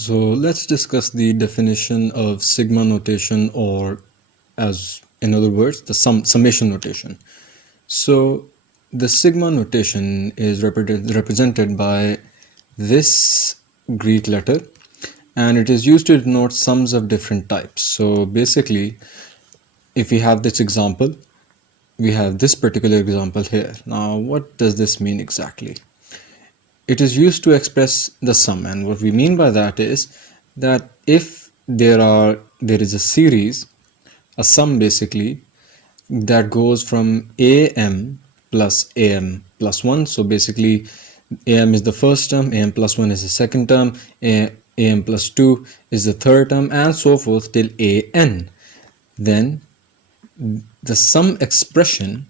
So let's discuss the definition of sigma notation, or as in other words, the summation notation. So the sigma notation is represented by this Greek letter, and it is used to denote sums of different types. So basically, if we have this example, we have this particular example here. Now, what does this mean exactly? It is used to express the sum, and what we mean by that is that if there is a series, a sum basically, that goes from am plus 1. So basically am is the first term, am plus 1 is the second term, am plus 2 is the third term, and so forth till an. Then the sum expression,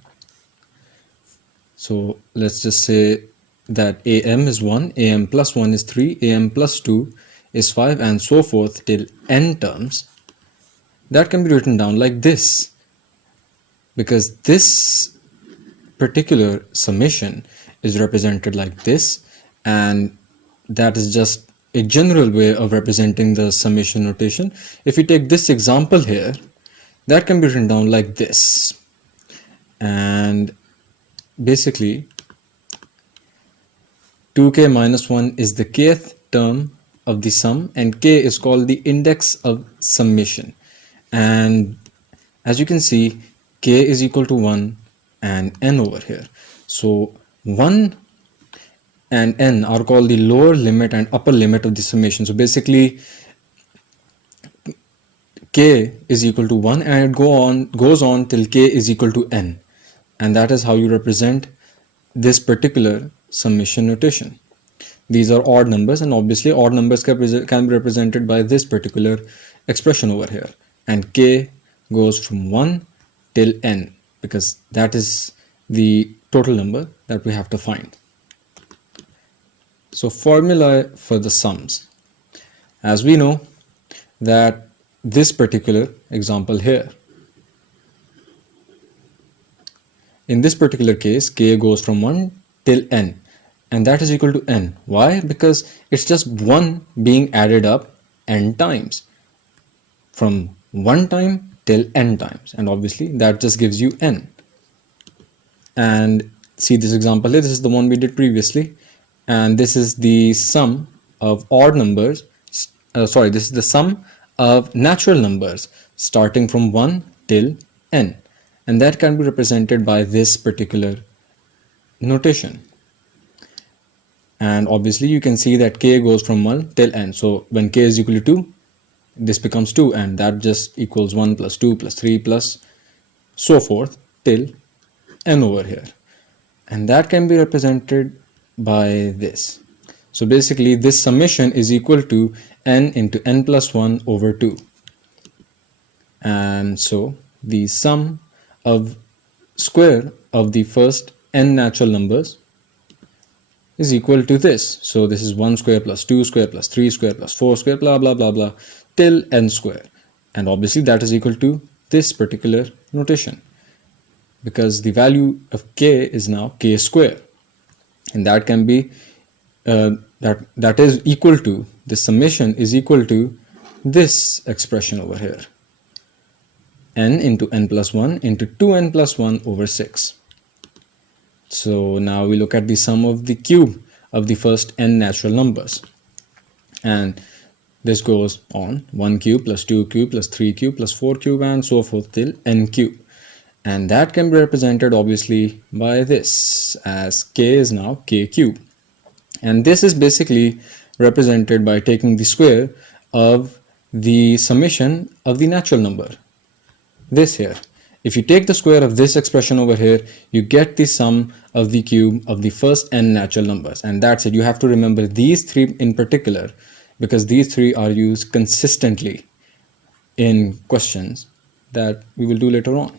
so let's just say that am is 1, am plus 1 is 3, am plus 2 is 5, and so forth till n terms, that can be written down like this, because this particular summation is represented like this, and that is just a general way of representing the summation notation. If we take this example here, that can be written down like this, and basically 2k minus 1 is the kth term of the sum, and k is called the index of summation. And as you can see, k is equal to 1 and n over here. So 1 and n are called the lower limit and upper limit of the summation. So basically k is equal to 1 and it goes on till k is equal to n, and that is how you represent this particular summation notation. These are odd numbers, and obviously odd numbers can be represented by this particular expression over here, and k goes from 1 till n, because that is the total number that we have to find. So formula for the sums, as we know that this particular example here, in this particular case, k goes from 1 till n, and that is equal to n. Why? Because it's just 1 being added up n times, from 1 time till n times, and obviously that just gives you n. And see this example here, this is the one we did previously, and this is the sum of odd numbers, this is the sum of natural numbers starting from 1 till n, and that can be represented by this particular notation. And obviously you can see that k goes from 1 till n. So when k is equal to 2, this becomes 2, and that just equals 1 plus 2 plus 3 plus so forth till n over here. And that can be represented by this. So basically this summation is equal to n into n plus 1 over 2. And so the sum of square of the first n natural numbers is equal to this. So this is 1 square plus 2 square plus 3 square plus 4 square, blah blah blah blah, till n square. And obviously that is equal to this particular notation, because the value of k is now k square, and that can be that is equal to, the summation is equal to this expression over here, n into n plus 1 into 2n plus 1 over 6. So now we look at the sum of the cube of the first n natural numbers, and this goes on 1 cube plus 2 cube plus 3 cube plus 4 cube and so forth till n cube, and that can be represented obviously by this, as k is now k cube, and this is basically represented by taking the square of the summation of the natural number, this here. If you take the square of this expression over here, you get the sum of the cube of the first n natural numbers, and that's it. You have to remember these three in particular, because these three are used consistently in questions that we will do later on.